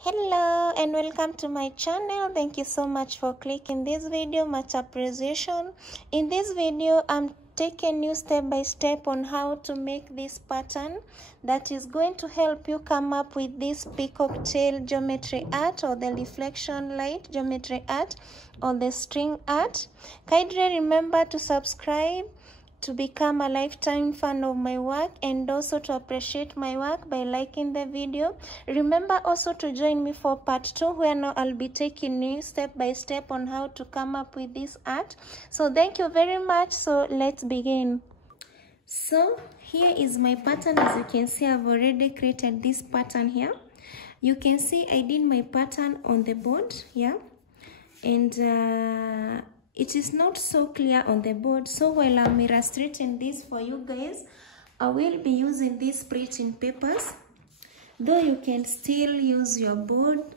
Hello and welcome to my channel. Thank you so much for clicking this video, much appreciation. In this video I'm taking you step by step on how to make this pattern that is going to help you come up with this peacock tail geometry art, or the reflection light geometry art, or the string art. Kindly remember to subscribe to become a lifetime fan of my work, and also to appreciate my work by liking the video. Remember also to join me for part 2, where now I'll be taking you step by step on how to come up with this art. So thank you very much. So let's begin. So here is my pattern. As you can see, I've already created this pattern here. You can see I did my pattern on the board, yeah, and it is not so clear on the board. So while I'm illustrating this for you guys, I will be using these printing papers. Though you can still use your board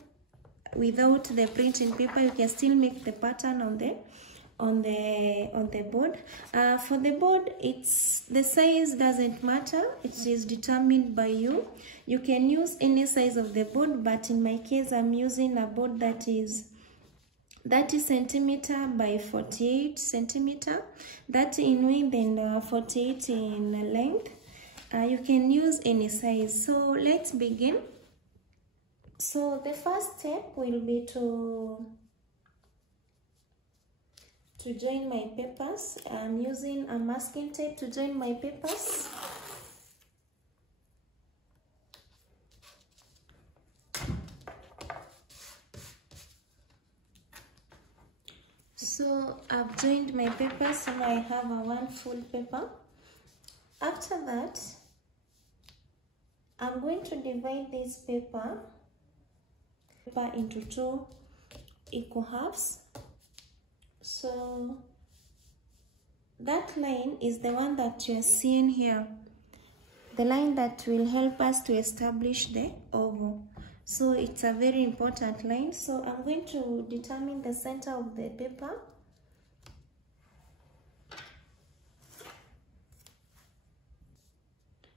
without the printing paper, you can still make the pattern on the board. For the board, the size doesn't matter. It is determined by you. You can use any size of the board, but in my case, I'm using a board that is 30 centimeter by 48 centimeter, 30 in width and 48 in length. You can use any size. So let's begin. So the first step will be to join my papers. I'm using a masking tape to join my papers. So I've joined my paper, so I have a one full paper. After that, I'm going to divide this paper into 2 equal halves. So that line is the one that you're seeing here, the line that will help us to establish the oval. So it's a very important line. So I'm going to determine the center of the paper.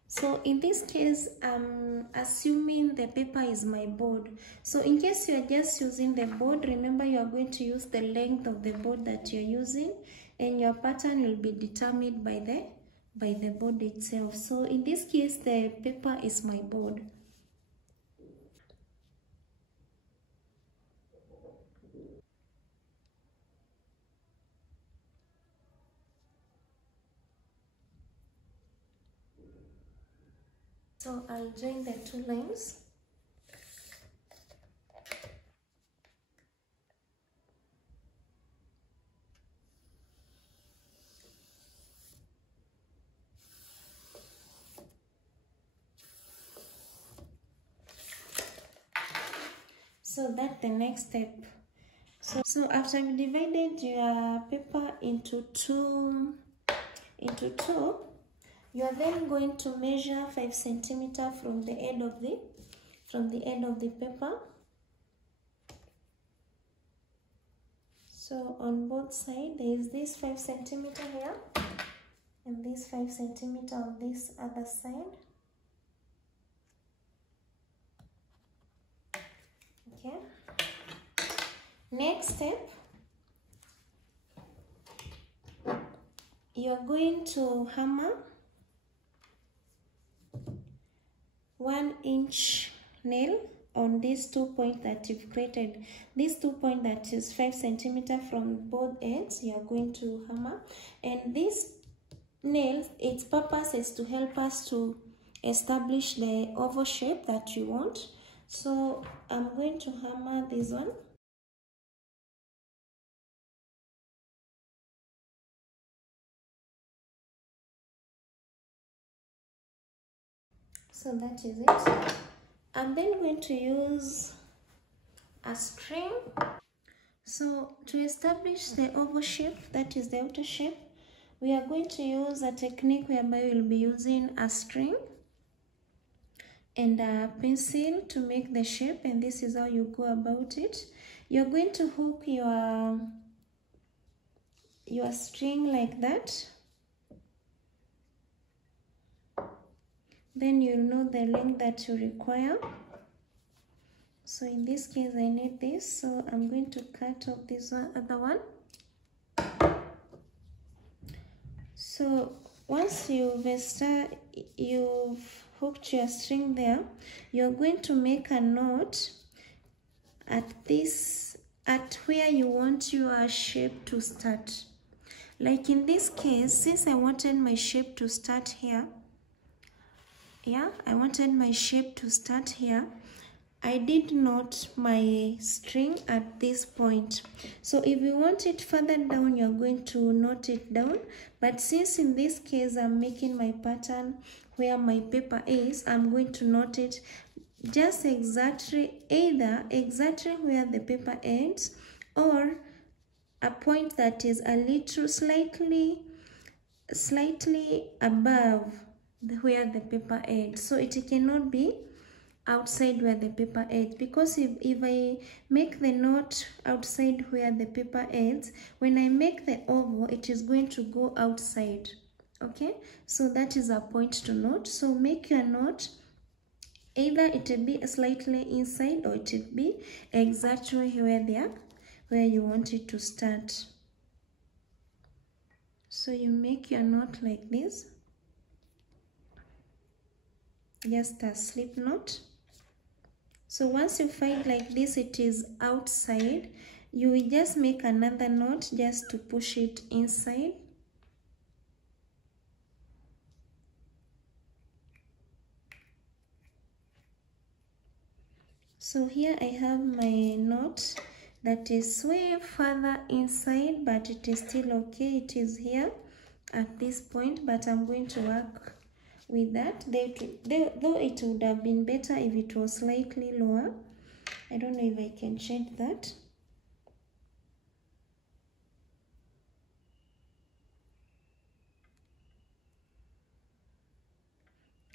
So in this case, I'm assuming the paper is my board. So in case you're just using the board, remember you are going to use the length of the board that you're using, and your pattern will be determined by the board itself. So in this case, the paper is my board. So I'll join the 2 lines. So that's the next step. So after you divided your paper into two, you are then going to measure 5 centimeter from the end of the paper. So on both sides there is this 5 centimeter here, and this 5 centimeter on this other side. Okay. Next step, you are going to hammer 1 inch nail on these 2 points that you've created. These 2 points that is 5 centimeter from both ends, you are going to hammer. And this nail, its purpose is to help us to establish the oval shape that you want. So I'm going to hammer this one. So that is it. I'm then going to use a string. So to establish the oval shape, that is the outer shape, we are going to use a technique whereby we'll be using a string and a pencil to make the shape, and this is how you go about it. You're going to hook your string like that. Then you'll know the length that you require. So in this case I need this, so I'm going to cut off this other one. So once you've hooked your string there, you're going to make a knot at where you want your shape to start. Like in this case, since I wanted my shape to start here, I did knot my string at this point. So if you want it further down, you're going to knot it down. But since in this case I'm making my pattern where my paper is, I'm going to knot it just either exactly where the paper ends, or a point that is a little slightly above where the paper ends. So it cannot be outside where the paper ends, because if I make the knot outside where the paper ends, when I make the oval, it is going to go outside. Okay, so that is a point to note. So make your knot either it will be slightly inside, or it will be exactly where you want it to start. So you make your knot like this, just a slip knot. So once you find like this it is outside, you will just make another knot just to push it inside. So here I have my knot that is way further inside, but it is still okay. It is here at this point, but I'm going to work with that. Though it would have been better if it was slightly lower. I don't know if I can change that.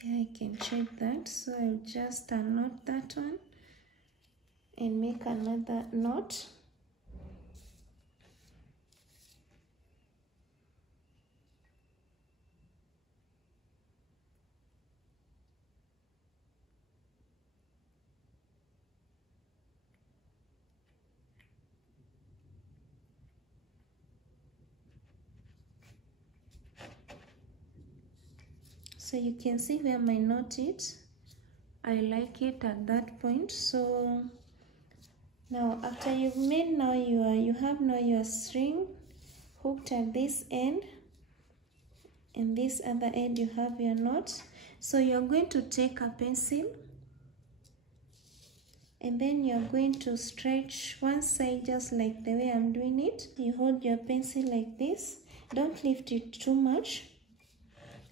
Yeah, I can change that. So I'll just unknot that one and make another knot. So you can see where my knot is. I like it at that point. So now after you've made you have your string hooked at this end, and this other end you have your knot. So you're going to take a pencil, and then you're going to stretch one side just like the way I'm doing it. You hold your pencil like this, don't lift it too much,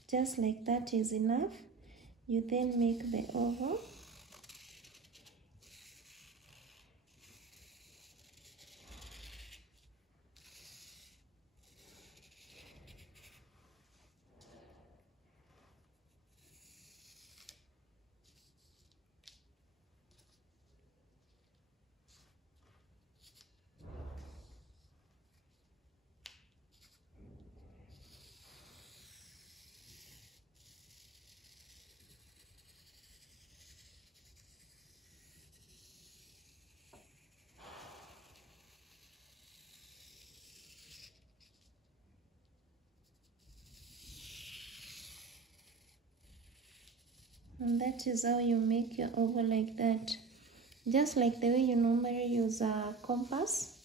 just like that is enough. You then make the oval. And that is how you make your oval like that, just like the way you normally use a compass.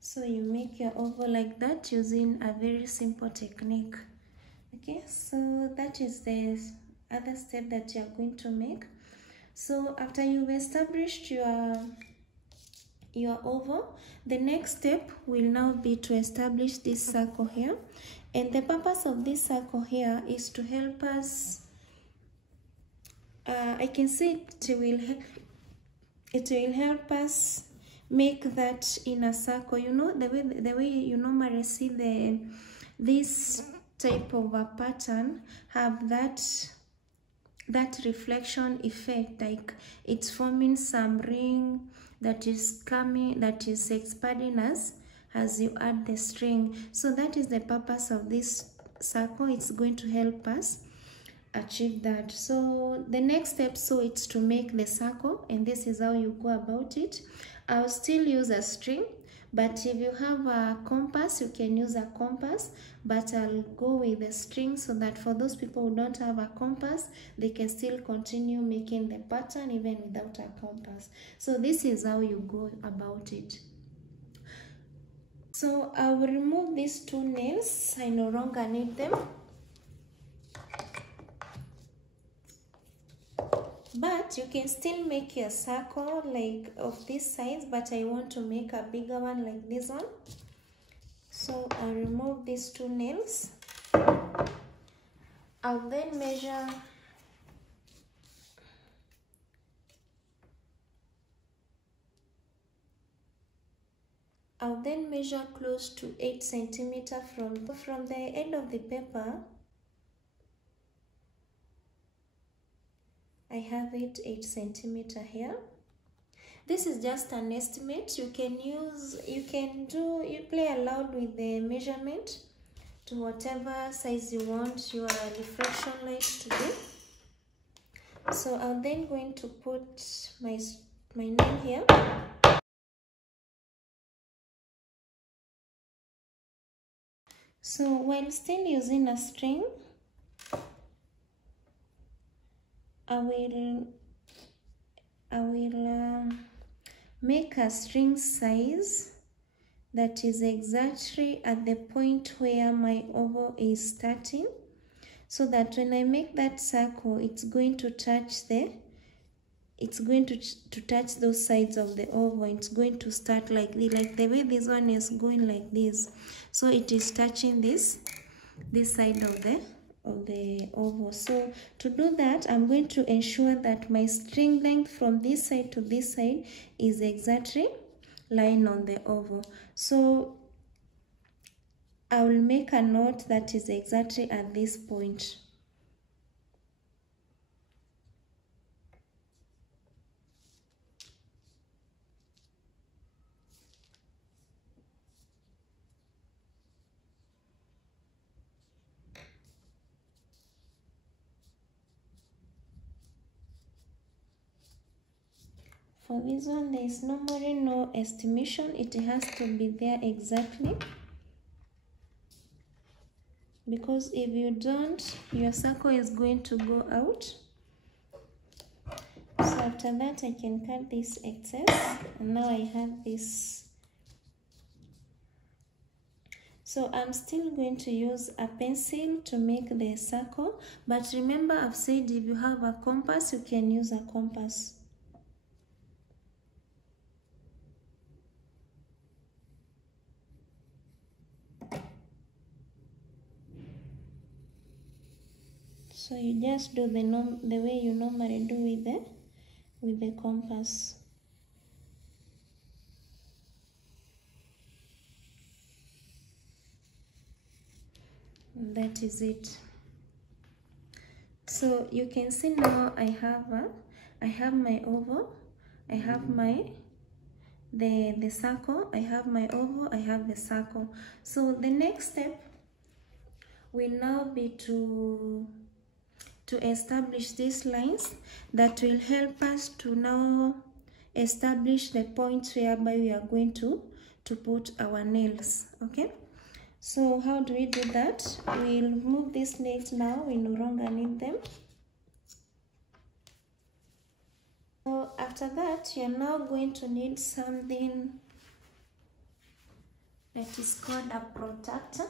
So you make your oval like that using a very simple technique. Okay, so that is the other step that you are going to make. So after you've established your oval, the next step will now be to establish this circle here. And the purpose of this circle here is to help us, I can say it will help us make that inner circle. You know, the way you normally see this type of a pattern have that reflection effect, like it's forming some ring that is expanding as you add the string. So that is the purpose of this circle. It's going to help us achieve that. So the next step, so it's to make the circle, and this is how you go about it. I'll still use a string, but if you have a compass, you can use a compass, but I'll go with a string so that for those people who don't have a compass, they can still continue making the pattern even without a compass. So this is how you go about it. So I will remove these two nails. I no longer need them. But you can still make a circle like of this size, but I want to make a bigger one like this one. So I'll remove these two nails. I'll then measure close to 8 centimeters from the end of the paper. I have it 8 centimeters here. This is just an estimate. You play around with the measurement to whatever size you want your reflection light to be. So I'm then going to put my nail here. So while still using a string, I will make a string size that is exactly at the point where my oval is starting, so that when I make that circle, it's going to touch touch those sides of the oval. It's going to start like the way this one is going like this. So it is touching this side of the oval. So to do that, I'm going to ensure that my string length from this side to this side is exactly lying on the oval. So I will make a knot that is exactly at this point. For this one, there is normally no estimation. It has to be there exactly, because if you don't, your circle is going to go out. So after that, I can cut this excess, and now I have this. So I'm still going to use a pencil to make the circle, but remember I've said if you have a compass, you can use a compass. So you just do the way you normally do with the compass. And that is it. So you can see now I have my oval, I have the circle, I have my oval, I have the circle. So the next step will now be to establish these lines that will help us to now establish the points whereby we are going to put our nails. Okay, so how do we do that? We'll remove these nails now. We no longer need them. So after that, you're now going to need something that is called a protractor.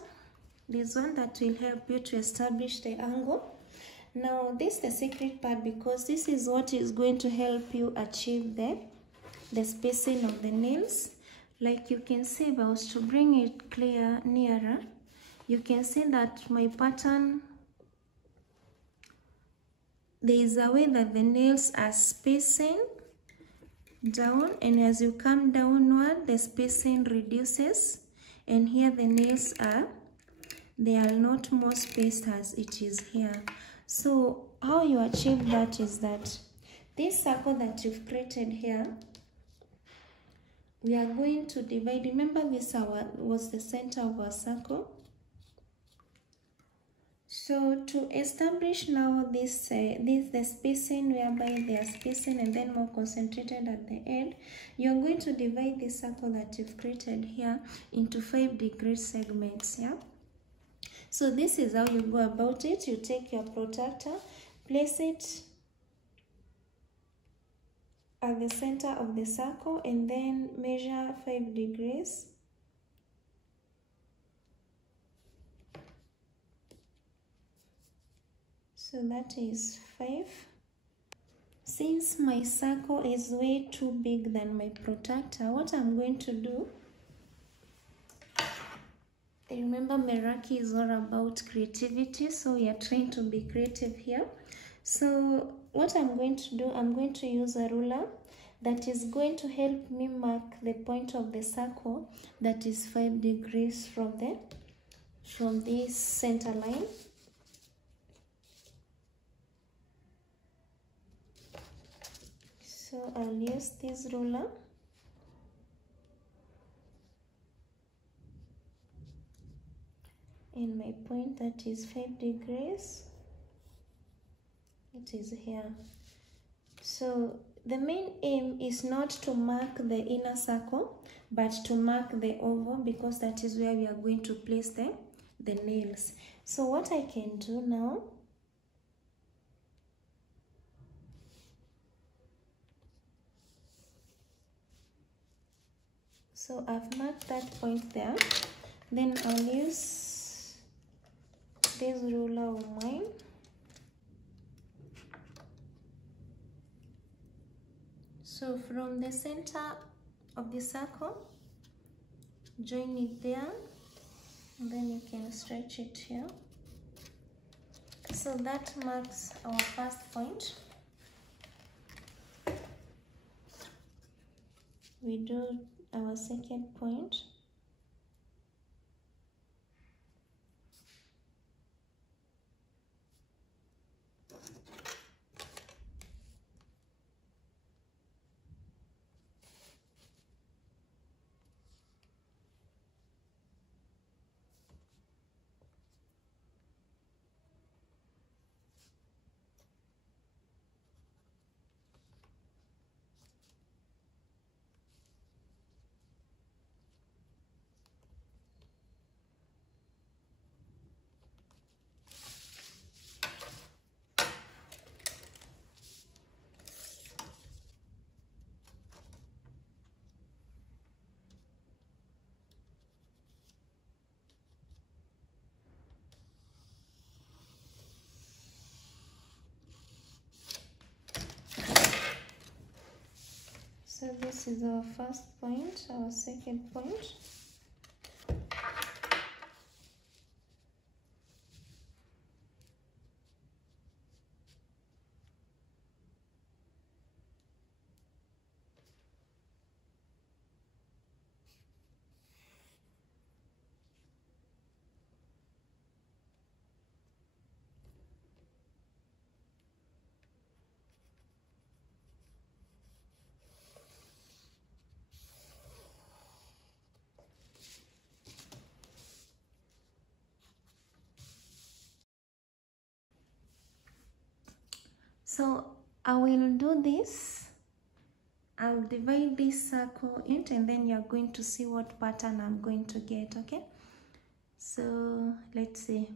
This one that will help you to establish the angle. Now this is the secret part, because this is what is going to help you achieve the spacing of the nails. Like you can see, if I was to bring it nearer, you can see that my pattern, there is a way that the nails are spacing down, and as you come downward, the spacing reduces, and here the nails they are not more spaced as it is here. So how you achieve that is that this circle that you've created here, we are going to divide. Remember, this was the center of our circle. So to establish now this the spacing, whereby they are spacing and then more concentrated at the end, you're going to divide the circle that you've created here into 5-degree segments. Yeah. So this is how you go about it. You take your protractor, place it at the center of the circle, and then measure 5 degrees. So that is 5. Since my circle is way too big than my protractor, what I'm going to do, remember Meraki is all about creativity, so we are trying to be creative here. So what I'm going to do, I'm going to use a ruler that is going to help me mark the point of the circle that is 5 degrees from this center line. So I'll use this ruler. And my point that is 5 degrees, it is here. So the main aim is not to mark the inner circle, but to mark the oval, because that is where we are going to place the nails. So what I can do now, so I've marked that point there. Then I'll use this ruler of mine. So from the center of the circle, join it there, and then you can stretch it here. So that marks our first point. We do our second point. So this is our first point, our second point. So I will do this. I'll divide this circle into, and then you're going to see what pattern I'm going to get, okay? So let's see.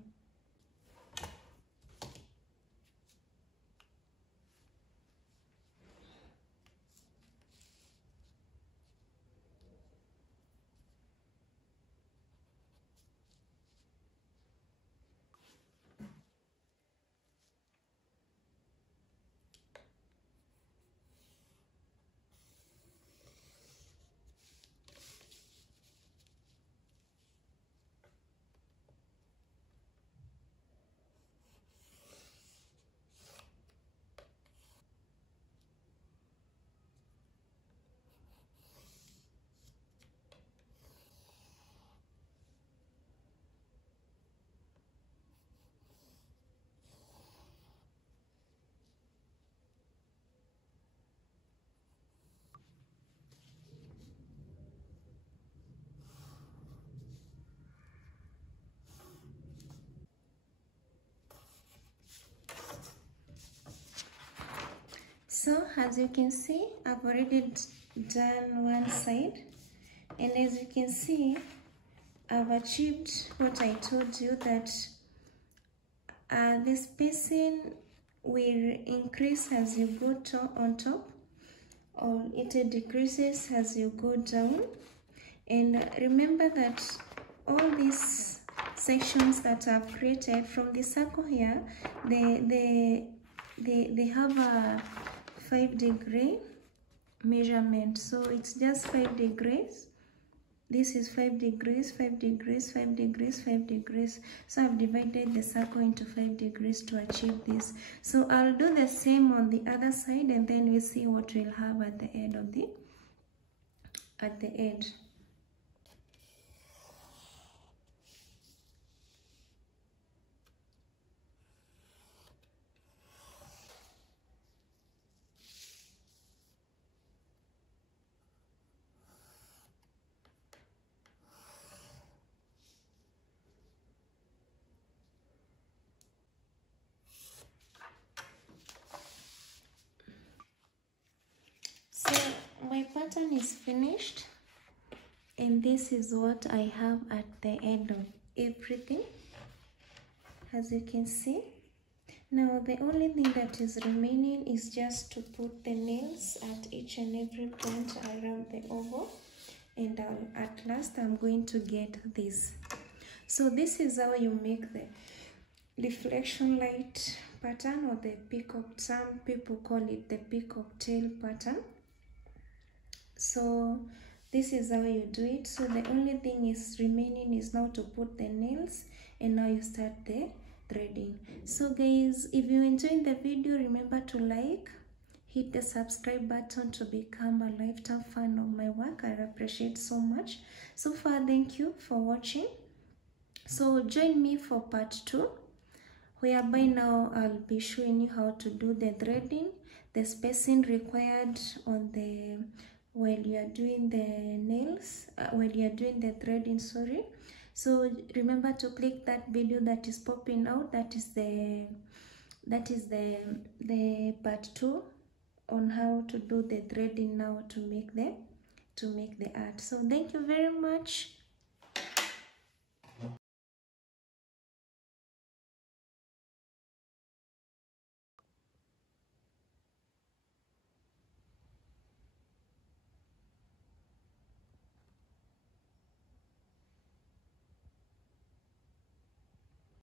So as you can see, I've already done one side, and as you can see, I've achieved what I told you, that the spacing will increase as you go on top, or it decreases as you go down. And remember that all these sections that I've created from the circle here, they have a 5-degree measurement, so it's just 5 degrees. This is 5 degrees, 5 degrees, 5 degrees, 5 degrees. So I've divided the circle into 5 degrees to achieve this. So I'll do the same on the other side, and then we'll see what we'll have at the end of the edge. So my pattern is finished, and this is what I have at the end of everything, as you can see. Now the only thing that is remaining is just to put the nails at each and every point around the oval, and at last I'm going to get this. So this is how you make the reflection light pattern, or the peacock. Some people call it the peacock tail pattern. So this is how you do it. So the only thing is remaining is now to put the nails, and now you start the threading. So guys, if you enjoyed the video, remember to like, hit the subscribe button to become a lifetime fan of my work. I appreciate so much. So far, thank you for watching. So join me for part 2, whereby now I'll be showing you how to do the threading, the spacing required on the while you are doing the nails, while you are doing the threading, sorry. So remember to click that video that is popping out. That is the part 2 on how to do the threading now to make the art. So thank you very much.